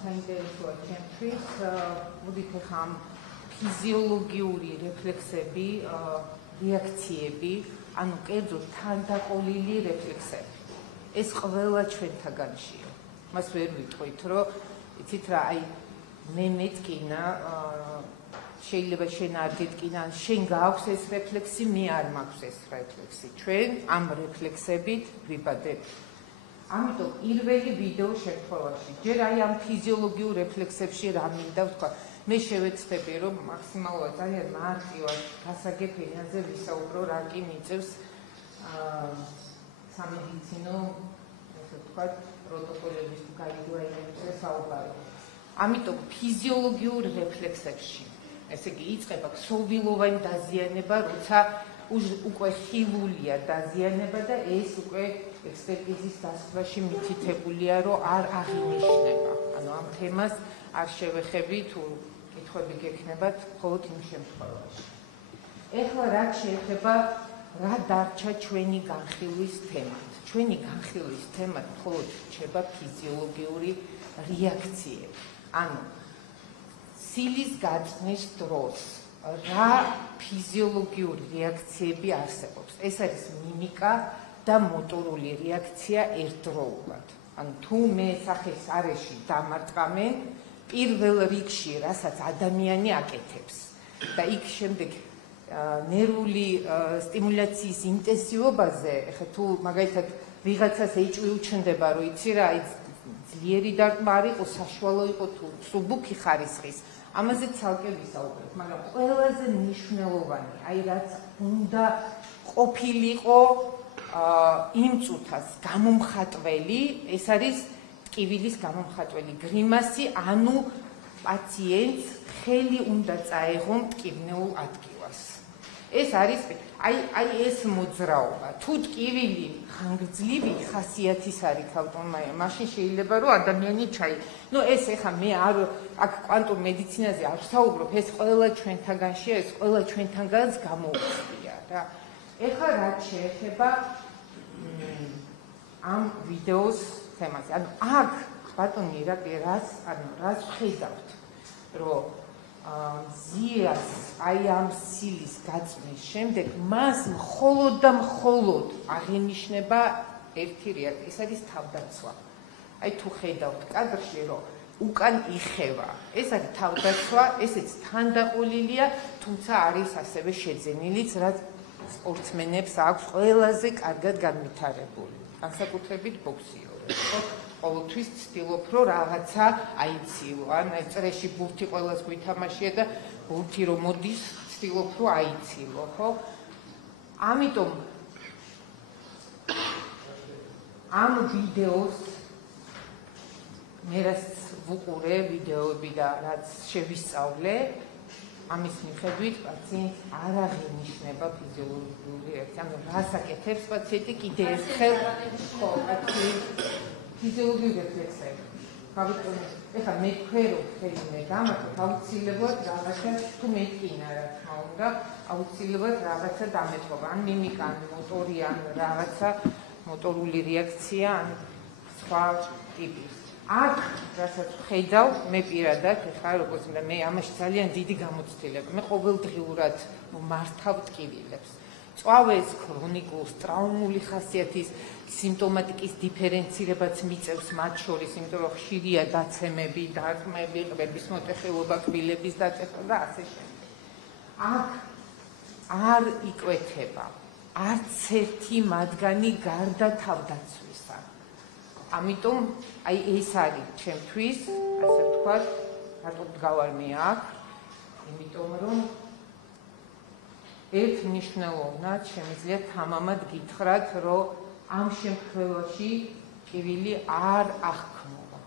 საინტერესოა ჩემთვის, მოდით ახლა ამ ფიზიოლოგიური რეფლექსები, რეაქციები, ანუ კერძოდ თანდაყოლილი რეფლექსები. ეს ყველა ჩვენთაგანშია. მას ვერ ვიტყვით, რომ იცით რა, აი მე მეტკინა, შეიძლება შენ არ გეტკინა, შენ გააქვს ეს რეფლექსი, მე არ მაქვს ეს რეფლექსი. ჩვენ ამ რეფლექსებით ვიბადებთ. ამიტომ პირველი ვიდეო შემთხვევაში, ჯერ აი ამ ფიზიოლოგიურ რეფლექსებში რა მინდა ვთქვა, მე შევეცდები, რომ მაქსიმალურად ძალიან მარტივად გასაგებ ენაზე ვისაუბრო, რა კი მიწევს სამედიცინო, ასე ვთქვათ, პროტოკოლების თუ გაიდუაინებზე საუბარი. ამიტომ ფიზიოლოგიურ რეფლექსებში, ესე იგი, იწყება ქსოვილოვანი დაზიანება, როცა უკვე ხილულია დაზიანება და ეს უკვე ექსპერტიზის დასაწყისში მითითებულია, რომ არ აღინიშნება. ანუ ამ თემას არ შევეხები, თუ კითხვები გექნებათ, მხოლოდ იმ შემთხვევაში. ეხლა რაც შეეხება რა დარჩა ჩვენი განხილვის თემად. ჩვენი განხილვის თემად მხოლოდ რჩება ფიზიოლოგიური რეაქციები. ანუ სილის გაწმის დროს რა ფიზიოლოგიური რეაქციები არსებობს. ეს არის მიმიკა და მოტორული რეაქცია ერთდროულად. ანუ თუ მე სახეს არეში დამარტყამენ, პირველ რიგში, რასაც ადამიანი აკეთებს და იქ შემდეგ ნერვული სტიმულაციის ინტენსივობაზე, ეხლა თუ მაგალითად ვიღაცას ეჭვი უჩნდება, რომ იცი რა, ძლიერი დარტყმა არ იყო, საშუალო იყო თუ მსუბუქი ხარისხის, ამაზე ცალკე ვისაუბრებ, მაგრამ ყველაზე მნიშვნელოვანი, აი რაც უნდა ყოფილიყო იმ წუთას გამომხატველი, ეს არის ტკივილის გამომხატველი გრიმასი, ანუ პაციენტს ხელი უნდა წაეღონ ტკივნეულ ადგილას. ეს არის აი ეს მოძრაობა. თუ ტკივილი ხანგრძლივი ხასიათის არის ავტომატურად, მაშინ შეიძლება რომ ადამიანი ჩაი. ნუ ეს ეხა მე არ აქ კვანტურ მედიცინაზე არ ვსაუბრობ, ეს ყველა ჩვენთაგანშია, ეს ყველა ჩვენთაგანს გამოუცდია რა. ეხლა რაც შეეხება ამ ვიდეოს თემაზე. ანუ აქ ბატონი ირაკლი რას ხედავთ, რომ ზიას აი ამ სილის გაწმის შემდეგ მას მხოლოდ და მხოლოდ აღინიშნება ერთი რეაქცია, ეს არის თავდაცვა. აი თუ ხედავთ კადრში, რომ უკან იხევა, ეს არის თავდაცვა, ესეც თანდაყოლილია, თუმცა არის ასევე შეძენილიც, რაც სპორტსმენებს აქვს ყველაზე კარგად განვითარებული. განსაკუთრებით ბოქსიორებს, ხო? ყოველთვის ცდილობ, რომ რაღაცა აიცილო, ან წრეში ბურთი ყველას გვითამაშია და ბურთი რომ მოდის, ცდილობ, რომ აიცილო, ხო? ამიტომ ამ ვიდეოს მე რაც ვუყურე ვიდეოები და რაც შევისწავლე, ამის მიხედვით პაციენტს არ აღინიშნება ფიზიოლოგიური რეაქცია. ანუ რას აკეთებს პაციენტი კიდე ერთხელ, ხო, ფიზიოლოგიური რეფლექსები. გავიტანოთ, ეხლა მე ქვერო ხელი მე დამატოთ, აუცილებლად რაღაცა თუ მეტკინა რა თქმა უნდა, აუცილებლად რაღაცა დამეტყობა, ან მიმიკა, ან მოტორი, ან რაღაცა მოტორული რეაქცია, ან სხვა ტიპის. აქ რასაც ხედავ, მე პირადად, ეხლა როგორც მინდა, მე ამაში ძალიან დიდი გამოცდილება. მე ყოველდღიურად მართავ ტკივილებს. წვავეს ქრონიკულს, ტრაუმული ხასიათის სიმპტომატიკის დიფერენცირებაც მიწევს მათ შორის, იმიტომ რომ ხშირია დაცემები, დარტყმები, ყბების მოტეხილობა, კბილების დაწესება და ასე შემდეგ. აქ არ იკვეთება არც ერთი მათგანი გარდა თავდაცვისა. ამიტომ აი ეს არის ჩემთვის, ასე ვთქვათ, რატო ვდგავარ მე აქ, იმიტომ რომ ერთ მნიშვნელოვნად შემიძლია თამამად გითხრათ, რომ ამ შემთხვევაში ტკივილი არ აღქმოვა.